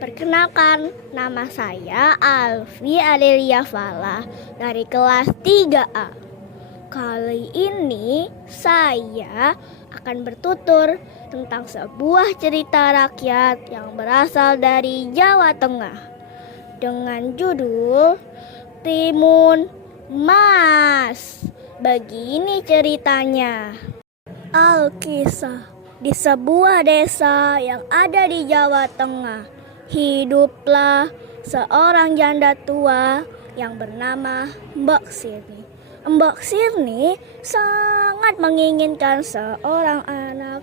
Perkenalkan, nama saya Alfi Adelia Fala dari kelas 3A. Kali ini saya akan bertutur tentang sebuah cerita rakyat yang berasal dari Jawa Tengah dengan judul Timun Mas. Begini ceritanya. Alkisah, di sebuah desa yang ada di Jawa Tengah, hiduplah seorang janda tua yang bernama Mbok Sirni. Mbok Sirni sangat menginginkan seorang anak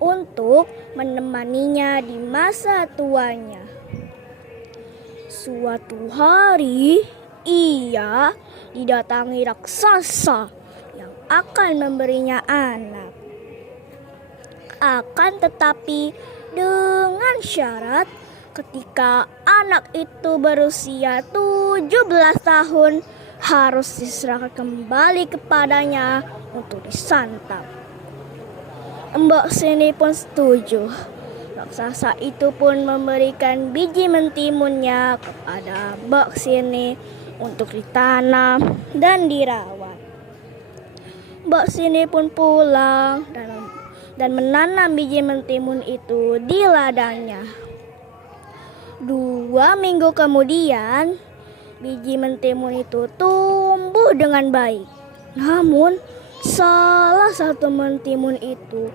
untuk menemaninya di masa tuanya. Suatu hari, ia didatangi raksasa yang akan memberinya anak. Akan tetapi dengan syarat ketika anak itu berusia 17 tahun harus diserahkan kembali kepadanya untuk disantap. Mbok Sirni pun setuju. Raksasa itu pun memberikan biji mentimunnya kepada Mbok Sirni untuk ditanam dan dirawat. Mbok Sirni pun pulang dan menanam biji mentimun itu di ladangnya. 2 minggu kemudian, biji mentimun itu tumbuh dengan baik. Namun, salah satu mentimun itu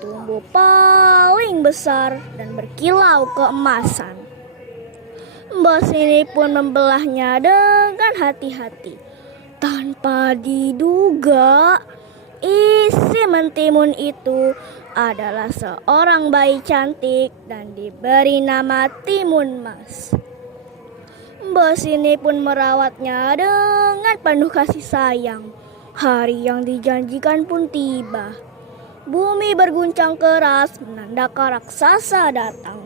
tumbuh paling besar dan berkilau keemasan. Mbok Sirni pun membelahnya dengan hati-hati. Tanpa diduga, isi mentimun itu adalah seorang bayi cantik dan diberi nama Timun Mas. Mbok Sirni pun merawatnya dengan penuh kasih sayang. Hari yang dijanjikan pun tiba. Bumi berguncang keras menandakan raksasa datang.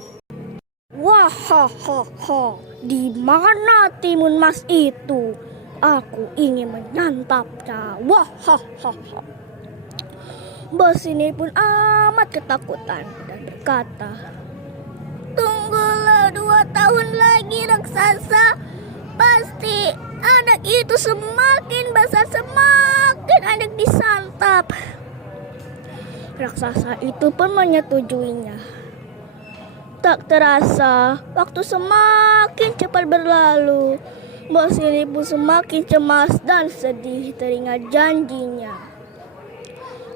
Wahahaha, di mana Timun Mas itu? Aku ingin menyantapnya. Wahahaha. Mbok Sirni pun amat ketakutan dan berkata, "Tunggulah 2 tahun lagi raksasa. Pasti anak itu semakin besar, semakin anak disantap." Raksasa itu pun menyetujuinya. Tak terasa, waktu semakin cepat berlalu. Mbok Sirni pun semakin cemas dan sedih teringat janjinya.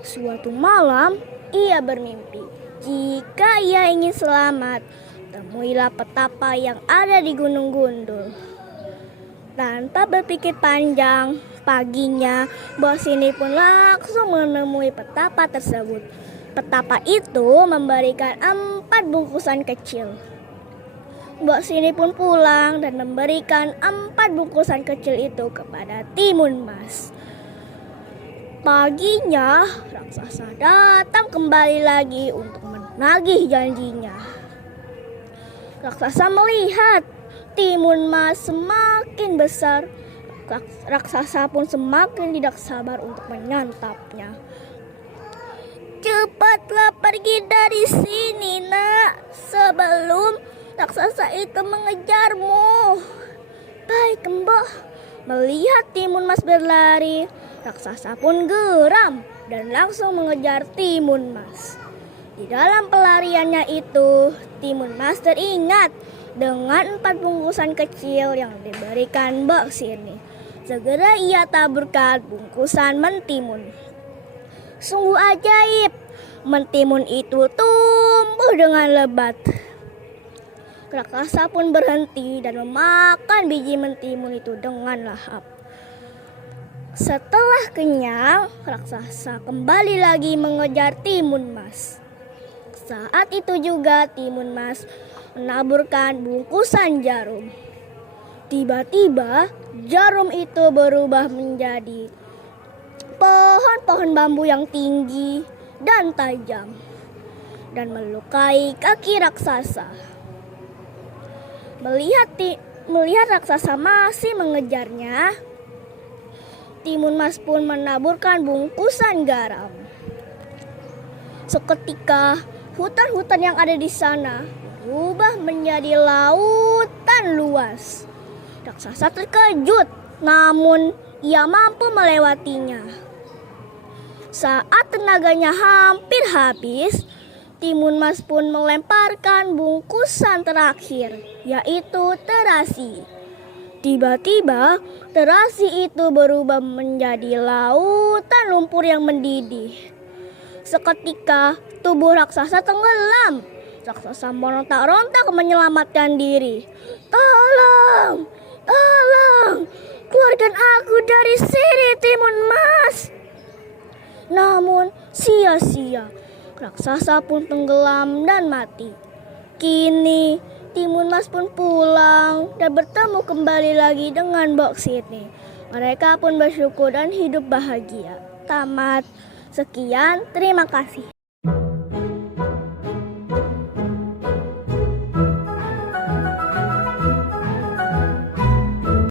Suatu malam, ia bermimpi. Jika ia ingin selamat, temuilah petapa yang ada di Gunung Gundul. Tanpa berpikir panjang, paginya Mbok Sirni pun langsung menemui petapa tersebut. Petapa itu memberikan 4 bungkusan kecil. Mbok Sirni pun pulang dan memberikan 4 bungkusan kecil itu kepada Timun Mas. Paginya, raksasa datang kembali lagi untuk menagih janjinya. Raksasa melihat Timun Mas semakin besar. Raksasa pun semakin tidak sabar untuk menyantapnya. "Cepatlah pergi dari sini, Nak, sebelum raksasa itu mengejarmu." "Baik, Mbok." Melihat Timun Mas berlari, raksasa pun geram dan langsung mengejar Timun Mas. Di dalam pelariannya itu, Timun Mas teringat dengan 4 bungkusan kecil yang diberikan Mbok Sirni. Segera ia taburkan bungkusan mentimun. Sungguh ajaib, mentimun itu tumbuh dengan lebat. Raksasa pun berhenti dan memakan biji mentimun itu dengan lahap. Setelah kenyang, raksasa kembali lagi mengejar Timun Mas. Saat itu juga Timun Mas menaburkan bungkusan jarum. Tiba-tiba jarum itu berubah menjadi pohon-pohon bambu yang tinggi dan tajam dan melukai kaki raksasa. Melihat raksasa masih mengejarnya, Timun Mas pun menaburkan bungkusan garam. Seketika hutan-hutan yang ada di sana berubah menjadi lautan luas. Raksasa terkejut, namun ia mampu melewatinya. Saat tenaganya hampir habis, Timun Mas pun melemparkan bungkusan terakhir, yaitu terasi. Tiba-tiba, terasi itu berubah menjadi lautan lumpur yang mendidih. Seketika, tubuh raksasa tenggelam. Raksasa merontak-rontak menyelamatkan diri. Tolong! Tolong! Keluarkan aku dari sini, Timun Mas! Namun, sia-sia. Raksasa pun tenggelam dan mati. Kini, Timun Mas pun pulang dan bertemu kembali lagi dengan Mbok Siti. Mereka pun bersyukur dan hidup bahagia. Tamat. Sekian, terima kasih.